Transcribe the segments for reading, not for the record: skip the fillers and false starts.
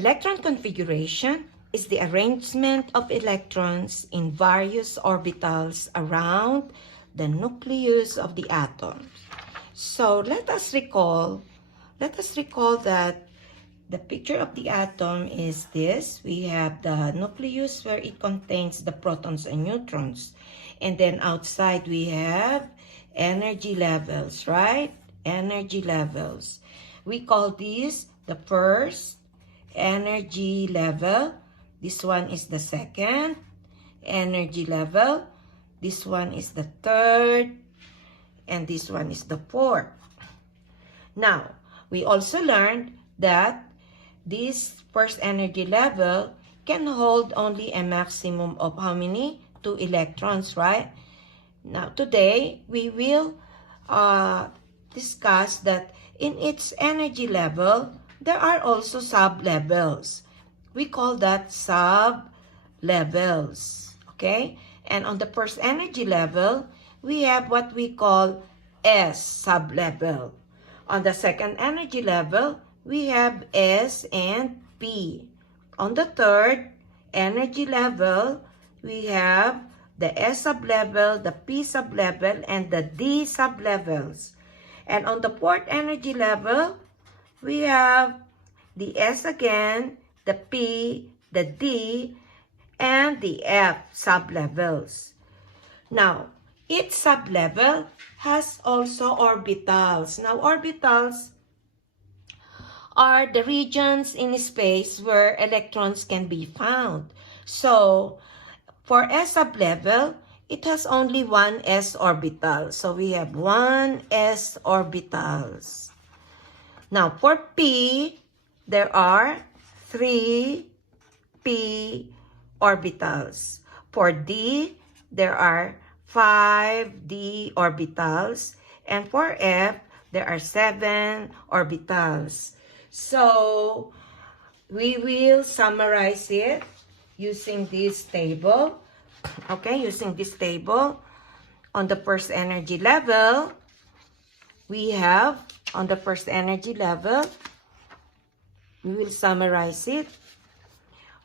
Electron configuration is the arrangement of electrons in various orbitals around the nucleus of the atom. So let us recall that the picture of the atom is this. We have the nucleus where it contains the protons and neutrons. And then outside we have energy levels, right? Energy levels. We call this the first energy level. This one is the second energy level. This one is the third. And this one is the fourth. Now, we also learned that this first energy level can hold only a maximum of how many? 2 electrons, right? Now, today, we will discuss that in its energy level, there are also sub-levels. We call that sub-levels, okay? And on the first energy level, we have what we call S sub-level. On the second energy level, we have S and P. On the third energy level, we have the S sub-level, the P sub-level, and the D sub-levels. And on the fourth energy level, we have the S again, the P, the D, and the F sub-levels. Now, each sub-level has also orbitals. Now, orbitals are the regions in space where electrons can be found. So, for S sub-level, it has only one S orbital. So, we have one S orbitals. Now, for P, there are 3 P orbitals. For D, there are 5 D orbitals. And for F, there are 7 orbitals. So, we will summarize it using this table. Okay, using this table. On the first energy level, we have, on the first energy level, we will summarize it.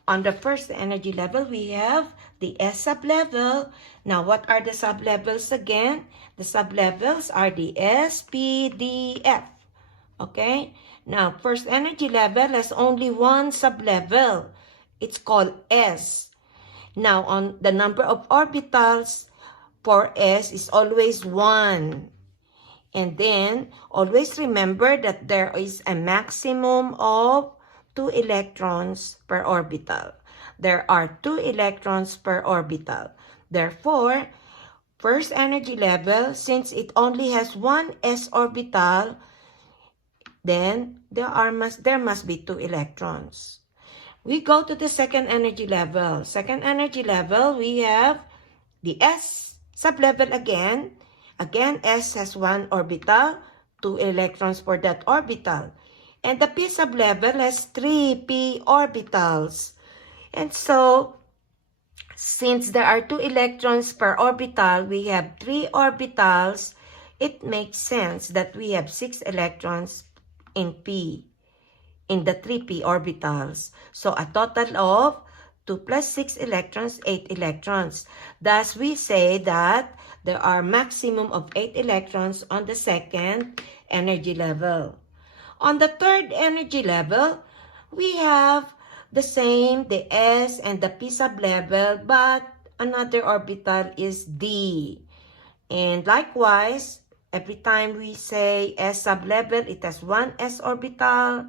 On the first energy level, we have the S sub-level. Now, what are the sub-levels again? The sub-levels are the S, P, D, F. Okay? Now, first energy level has only one sub-level. It's called S. Now, on the number of orbitals for S is always 1. And then, always remember that there is a maximum of 2 electrons per orbital. There are 2 electrons per orbital. Therefore, first energy level, since it only has one S orbital, then there must be 2 electrons. We go to the second energy level. Second energy level, we have the S sublevel again. Again, S has one orbital, 2 electrons for that orbital. And the P sublevel has 3 P orbitals. And so, since there are 2 electrons per orbital, we have 3 orbitals. It makes sense that we have 6 electrons in P, in the 3p orbitals. So, a total of 2 plus 6 electrons, 8 electrons. Thus, we say that there are maximum of 8 electrons on the second energy level. On the third energy level, we have the same, the S and the P sublevel, but another orbital is D. And likewise, every time we say S sublevel, it has one S orbital.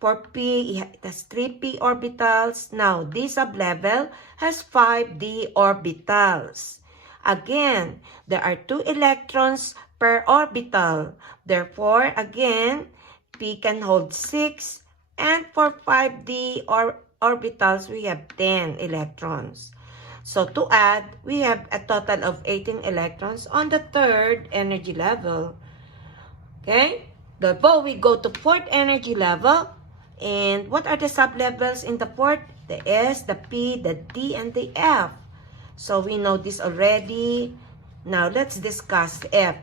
For P, it has 3 P orbitals. Now, D sublevel has 5 D orbitals. Again, there are 2 electrons per orbital. Therefore, again, P can hold 6. And for 5D orbitals, we have 10 electrons. So, to add, we have a total of 18 electrons on the third energy level. Okay? Therefore, we go to fourth energy level. And what are the sublevels in the fourth? The S, the P, the D, and the F. So, we know this already. Now, let's discuss F.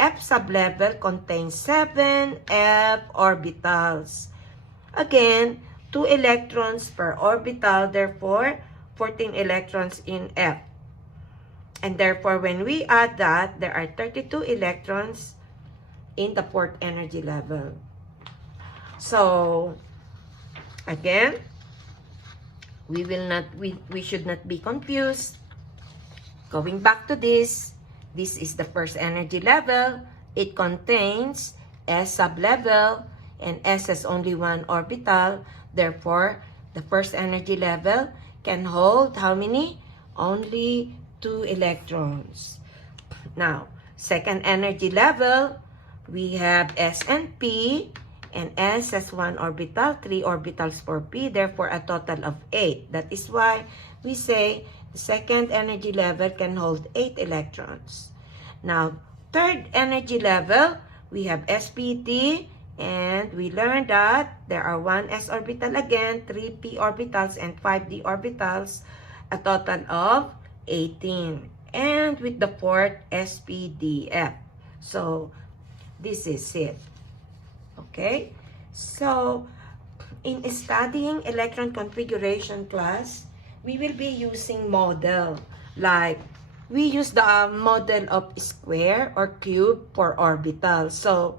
F sublevel contains 7 F orbitals. Again, 2 electrons per orbital, therefore 14 electrons in F. And therefore, when we add that, there are 32 electrons in the 4th energy level. So, again, we should not be confused. Going back to this is the 1st energy level. It contains S sublevel, and S has only 1 orbital. Therefore, the 1st energy level can hold how many? Only 2 electrons. Now, 2nd energy level, we have S and P, and S has 1 orbital, 3 orbitals for P, therefore a total of 8. That is why we say the 2nd energy level can hold 8 electrons. Now, 3rd energy level, we have spt, and we learned that there are 1 s orbital again, 3 p orbitals, and 5 d orbitals, a total of 18. And with the 4th spdf. So, this is it. Okay? So, in studying electron configuration class, we will be using model. Like, we use the model of square or cube for orbital. So,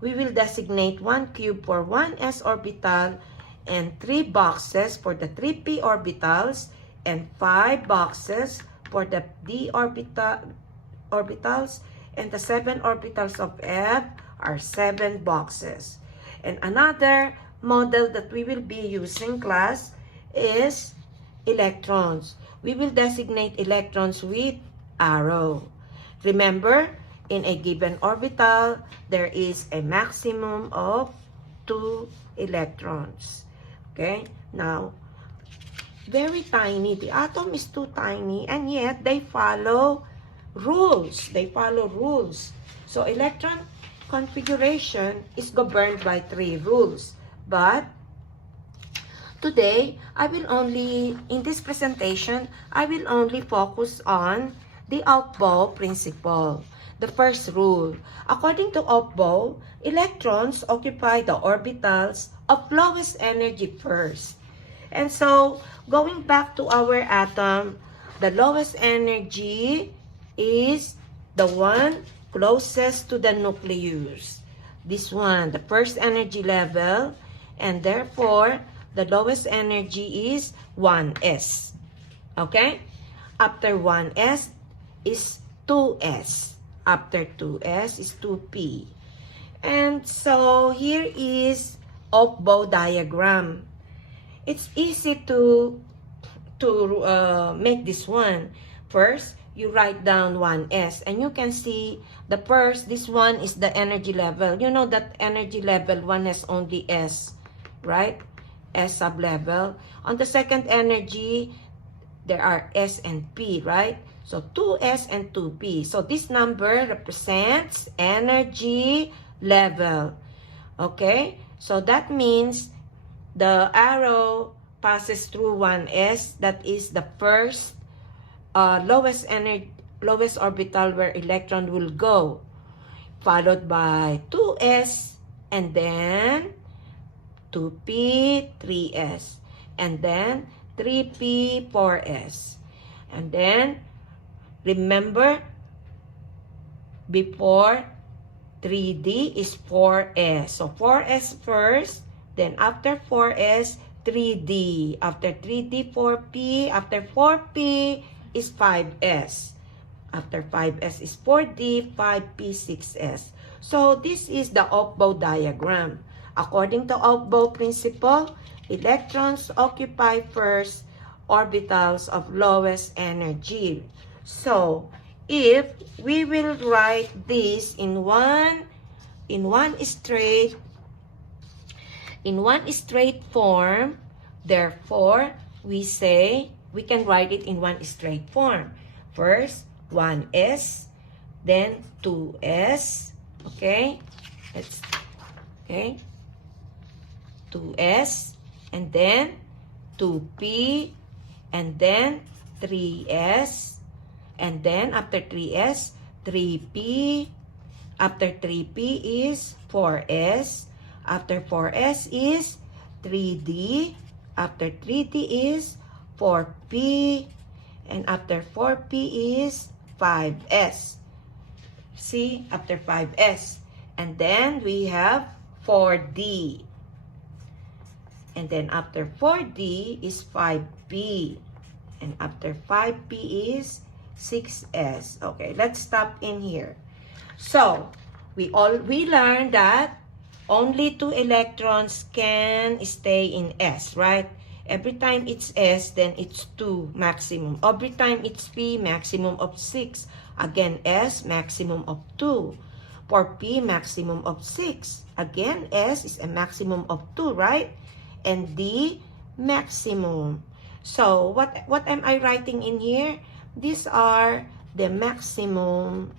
we will designate 1 cube for 1 s orbital and 3 boxes for the 3 p orbitals and 5 boxes for the d orbitals, and the 7 orbitals of F are 7 boxes. And another model that we will be using, class, is electrons. We will designate electrons with arrow. Remember, in a given orbital, there is a maximum of 2 electrons. Okay? Now, very tiny. The atom is too tiny, and yet they follow rules. They follow rules. So, electron configuration is governed by 3 rules. But, today, in this presentation, I will only focus on the Aufbau Principle. The first rule. According to Aufbau, electrons occupy the orbitals of lowest energy first. And so, going back to our atom, the lowest energy is the one closest to the nucleus. This one, the first energy level, and therefore, the lowest energy is 1s. Okay? After 1s is 2s. After 2s is 2p. And so, here is Aufbau diagram. It's easy to make this one. First, you write down 1s, and you can see this one is the energy level. You know that energy level 1 has only s, right? S sublevel. On the 2nd energy, there are s and p, right? So 2s and 2p. So this number represents energy level. Okay? So that means the arrow passes through 1s. That is the first lowest orbital where electron will go, followed by 2s, and then 2p, 3s, and then 3p, 4s. And then, remember, before 3d is 4s. So 4s first, then after 4s, 3d. After 3d, 4p. After 4p is 5s. After 5s is 4d, 5p, 6s. So this is the Aufbau diagram. According to Aufbau principle, electrons occupy first orbitals of lowest energy. So, if we will write this in one straight form, therefore, we can write it in one straight form. First, 1s, then 2s, okay? 2s, and then 2p, and then 3s, and then after 3s, 3p, after 3p is 4s, after 4s is 3D. After 3D is 4P. And after 4P is 5S. See, after 5S. And then we have 4D. And then after 4D is 5P. And after 5P is 6S. Okay, let's stop in here. So, we learned that only 2 electrons can stay in S, right? Every time it's S, then it's 2 maximum. Every time it's P, maximum of 6. Again, S, maximum of 2. For P, maximum of 6. Again, S is a maximum of 2, right? And D, maximum. So, what am I writing in here? These are the maximum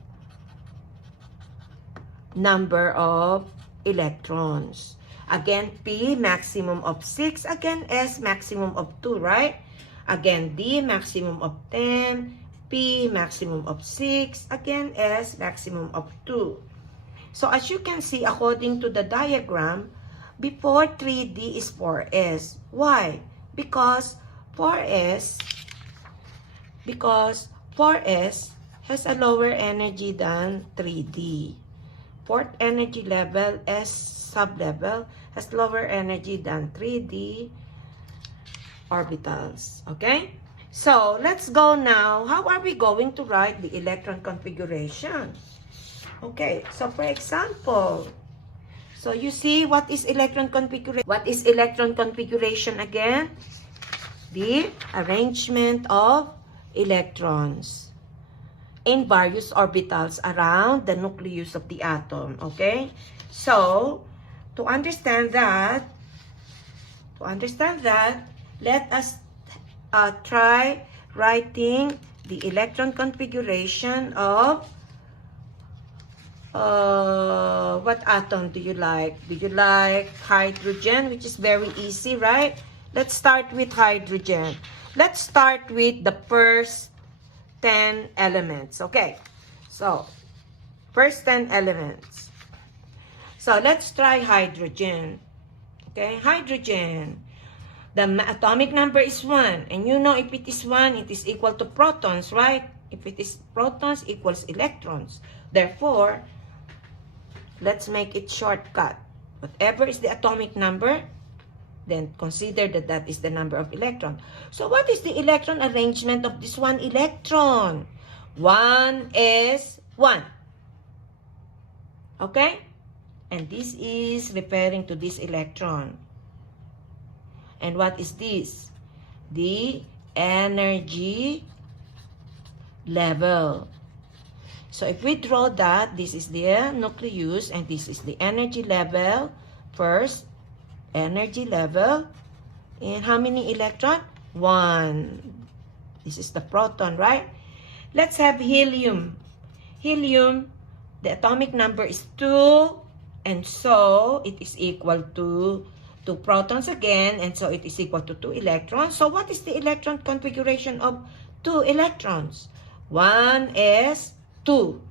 number of electrons. Again, P, maximum of 6. Again, S, maximum of 2, right? Again, D, maximum of 10. P, maximum of 6. Again, S, maximum of 2. So, as you can see, according to the diagram, before 3D is 4S. Why? Because 4S has a lower energy than 3D. Fourth energy level, S sublevel, has lower energy than 3D orbitals. Okay? So, let's go now. How are we going to write the electron configuration? Okay, so for example, so you see what is electron configuration? What is electron configuration again? The arrangement of electrons in various orbitals around the nucleus of the atom. Okay? So, to understand that, let us try writing the electron configuration of what atom do you like? Do you like hydrogen, which is very easy, right? Let's start with hydrogen. Let's start with the first 10 elements. Okay, so first 10 elements. So let's try hydrogen. Okay, hydrogen. The atomic number is 1. And you know if it is 1, it is equal to protons, right? If it is protons equals electrons. Therefore, let's make it shortcut. Whatever is the atomic number, then consider that that is the number of electrons. So what is the electron arrangement of this one electron? 1 is 1. Okay? And this is referring to this electron. And what is this? The energy level. So if we draw that, this is the nucleus and this is the energy level. First, energy level. And how many electrons? 1. This is the proton, right? Let's have helium. Helium, the atomic number is 2. And so, it is equal to 2 protons again. And so, it is equal to 2 electrons. So, what is the electron configuration of 2 electrons? 1 is 2.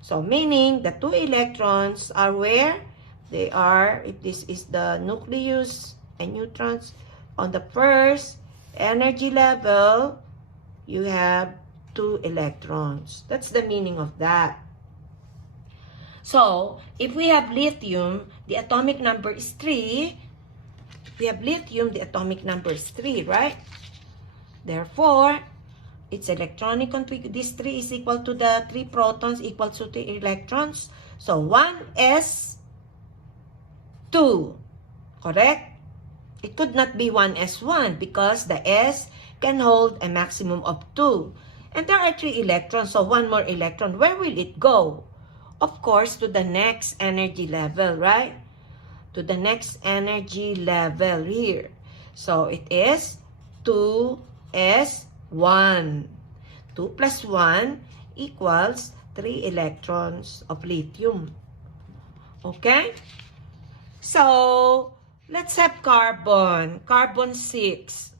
So, meaning the 2 electrons are where? They are, if this is the nucleus and neutrons, on the first energy level, you have 2 electrons. That's the meaning of that. So, if we have lithium, the atomic number is 3. If we have lithium, the atomic number is 3, right? Therefore, its electronic configuration, this 3 is equal to the 3 protons equal to 2 electrons. So, 1s 2. Correct? It could not be 1s1 because the s can hold a maximum of 2. And there are 3 electrons, so 1 more electron. Where will it go? Of course, to the next energy level, right? To the next energy level here. So, it is 2s1. 2 plus 1 equals 3 electrons of lithium. Okay? So, let's have carbon. Carbon 6.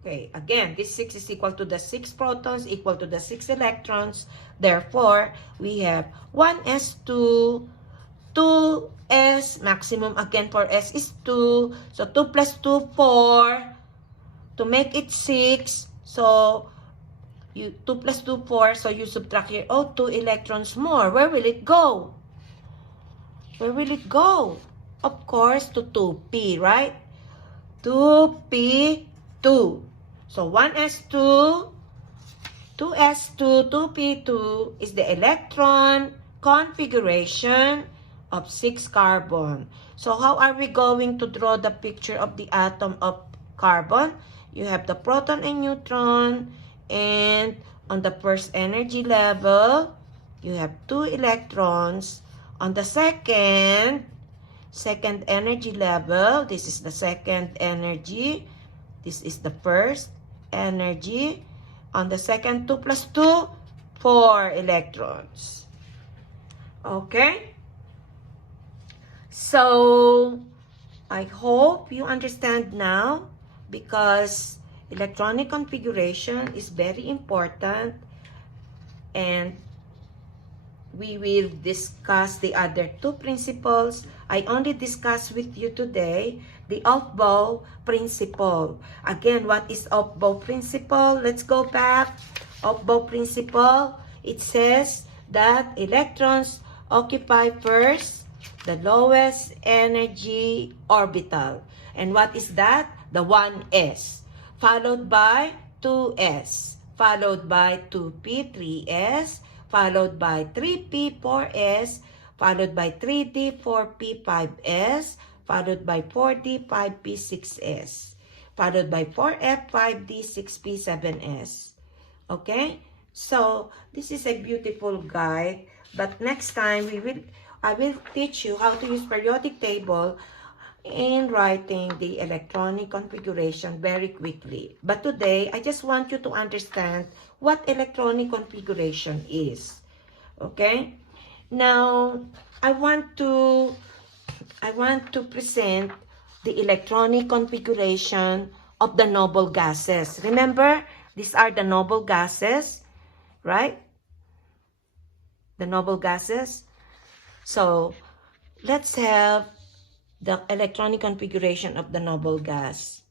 Okay, again, this 6 is equal to the 6 protons equal to the 6 electrons. Therefore, we have 1s2, 2s, maximum again for s is 2. So 2 plus 2, 4. To make it 6, so 2 plus 2, 4. So you subtract here, 2 electrons more. Where will it go? Where will it go? Of course, to 2p, right? 2p, 2. So 1s2, 2s2, 2p2 is the electron configuration of 6 carbon. So how are we going to draw the picture of the atom of carbon? You have the proton and neutron, and on the first energy level, you have 2 electrons. On the second energy level, this is the second energy. This is the first energy. On the second, 2 plus 2, 4 electrons. Okay? So, I hope you understand now, because electronic configuration is very important, and we will discuss the other 2 principles. I only discussed with you today the Aufbau Principle. Again, what is Aufbau Principle? Let's go back. Aufbau Principle, it says that electrons occupy first the lowest energy orbital. And what is that? The 1s. Followed by 2s. Followed by 2p, 3s. Followed by 3p, 4s. Followed by 3d, 4p, 5s. Followed by 4d, 5p, 6s. Followed by 4f, 5d, 6p, 7s. Okay? So, this is a beautiful guide. But next time, I will teach you how to use periodic table in writing the electronic configuration very quickly. But today, I just want you to understand what electronic configuration is. Okay? Now, I want to present the electronic configuration of the noble gases. Remember, these are the noble gases, right? The noble gases. So, let's have the electronic configuration of the noble gas.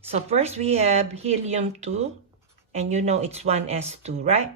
So, first we have helium-2, and you know it's 1s2, right?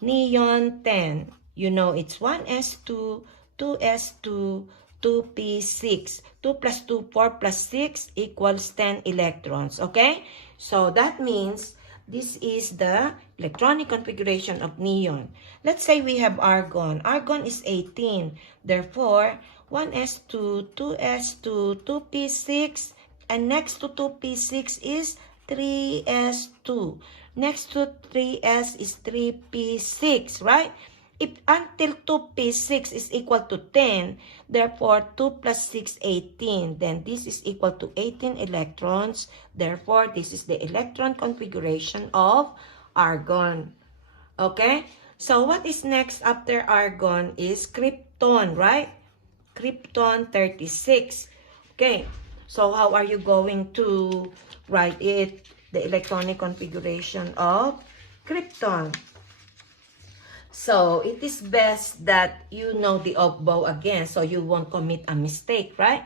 Neon-10, you know it's 1s2, 2s2, 2p6. 2 plus 2, 4 plus 6 equals 10 electrons, okay? So, that means this is the electronic configuration of neon. Let's say we have argon. Argon is 18. Therefore, 1s2, 2s2, 2p6, and next to 2p6 is 3s2. Next to 3s is 3p6, right? If until 2p6 is equal to 10, therefore 2 plus 6, 18. Then this is equal to 18 electrons. Therefore, this is the electron configuration of argon. Okay? So, what is next after argon is krypton, right? Krypton 36. Okay. So, how are you going to write it? The electronic configuration of krypton. So, it is best that you know the Aufbau again, so you won't commit a mistake, right?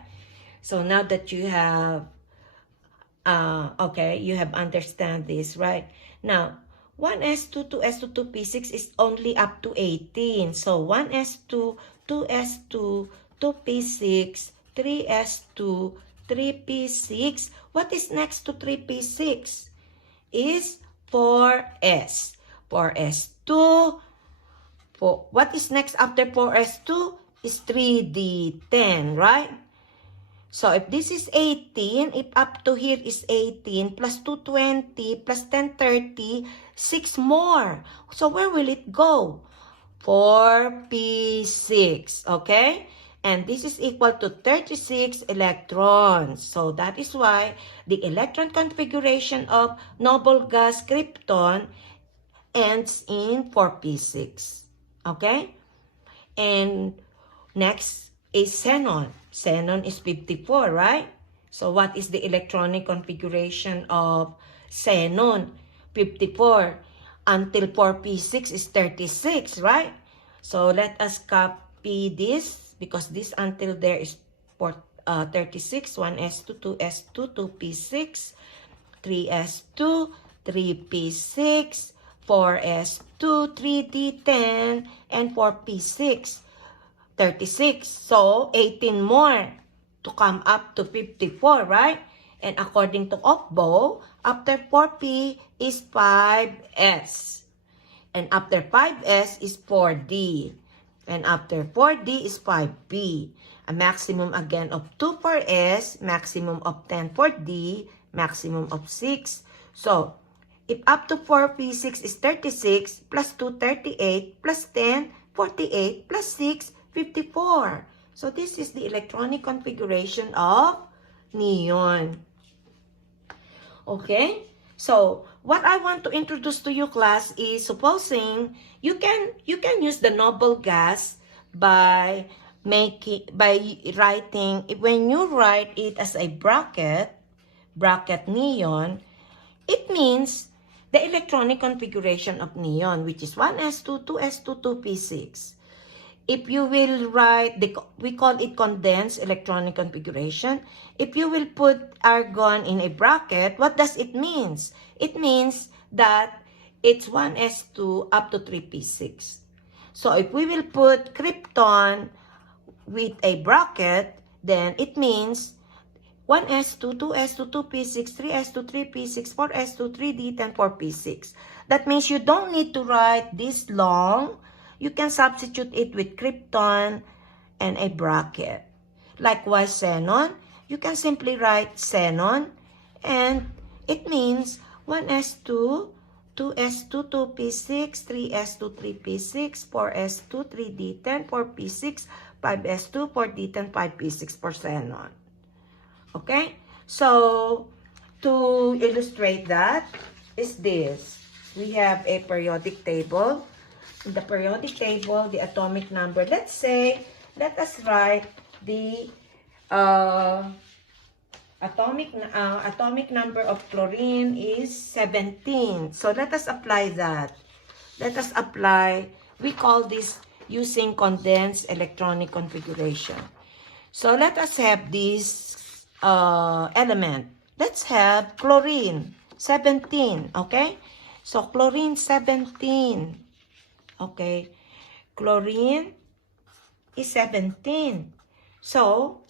So, now that you have, you have understand this, right? Now, 1s2, 2s2, 2p6 is only up to 18. So, 1s2, 2s2, 2p6, 3s2, 3p6. What is next to 3p6? Is 4s. 4s2. What is next after 4s2? Is 3d10, right? So, if this is 18, if up to here is 18, plus 220, plus 1030, 6 more. So, where will it go? 4p6, okay? And this is equal to 36 electrons. So, that is why the electron configuration of noble gas krypton ends in 4p6. Okay? And next is xenon. Xenon is 54, right? So, what is the electronic configuration of xenon? 54. Until 4p6 is 36, right? So, let us copy this because this until there is 36, 1s2, 2s2, 2p6, 3s2, 3p6, 4s2, 3d10, and 4p6, 36. So, 18 more to come up to 54, right? And according to Aufbau, after 4p is 5s. And after 5s is 4d. And after 4d is 5p. A maximum again of 2 for s, maximum of 10 for d, maximum of 6. So, if up to 4p6 is 36, plus 2, 38, plus 10, 48, plus 6, 54. So, this is the electronic configuration of neon. Okay? So, what I want to introduce to you, class, is supposing you can use the noble gas by writing, when you write it as a bracket neon, it means the electronic configuration of neon, which is 1s2, 2s2, 2p6. If you will write, we call it condensed electronic configuration. If you will put argon in a bracket, what does it mean? It means that it's 1s2 up to 3p6. So if we will put krypton with a bracket, then it means 1s2, 2s2, 2p6, 3s2, 3p6, 4s2, 3d10, 4p6. That means you don't need to write this long. You can substitute it with krypton and a bracket. Likewise, xenon, you can simply write xenon, and it means 1s2, 2s2, 2p6, 3s2, 3p6, 4s2, 3d10, 4p6, 5s2, 4d10, 5p6 for xenon. Okay? So, to illustrate that is this. We have a periodic table. In the periodic table, the atomic number, let us write the atomic number of chlorine is 17. So let us apply that. Let us apply, we call this using condensed electronic configuration. So let us have this element. Let's have chlorine 17, okay? So chlorine 17. Okay, chlorine is 17. So,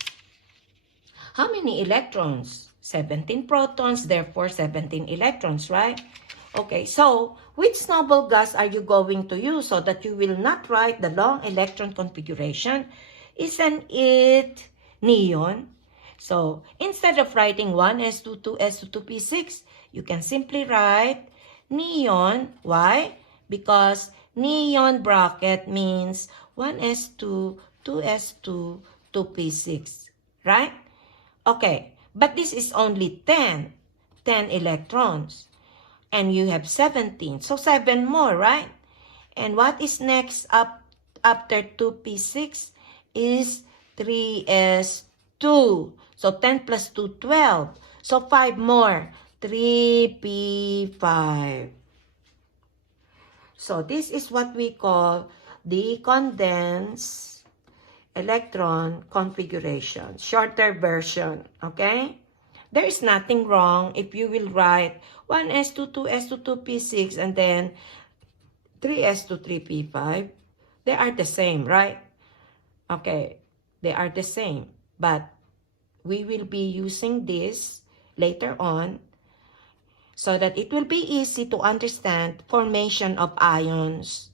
how many electrons? 17 protons, therefore 17 electrons, right? Okay, so which noble gas are you going to use so that you will not write the long electron configuration? Isn't it neon? So, instead of writing 1s2, 2s2, 2p6, you can simply write neon. Why? Because neon bracket means 1s2, 2s2, 2p6, right? Okay, but this is only 10 electrons, and you have 17, so 7 more, right? And what is next up after 2p6 is 3s2, so 10 plus 2, 12, so 5 more, 3p5. So, this is what we call the condensed electron configuration, shorter version, okay? There is nothing wrong if you will write 1s2, 2s2, 2p6, and then 3s2, 3p5. They are the same, right? Okay, they are the same. But we will be using this later on, so that it will be easy to understand formation of ions.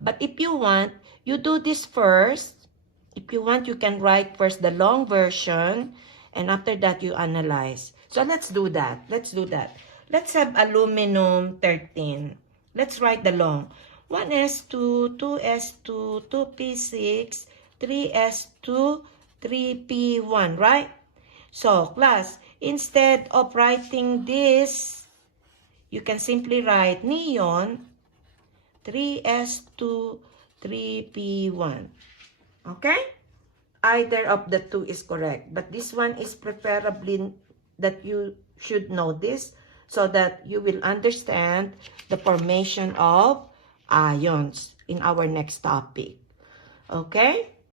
But if you want, you do this first. If you want, you can write first the long version, and after that, you analyze. So, let's do that. Let's have aluminum 13. Let's write the long. 1s2, 2s2, 2p6, 3s2, 3p1, right? So, class, instead of writing this, you can simply write neon 3s2, 3p1. Okay? Either of the two is correct. But this one is preferably that you should know this so that you will understand the formation of ions in our next topic. Okay?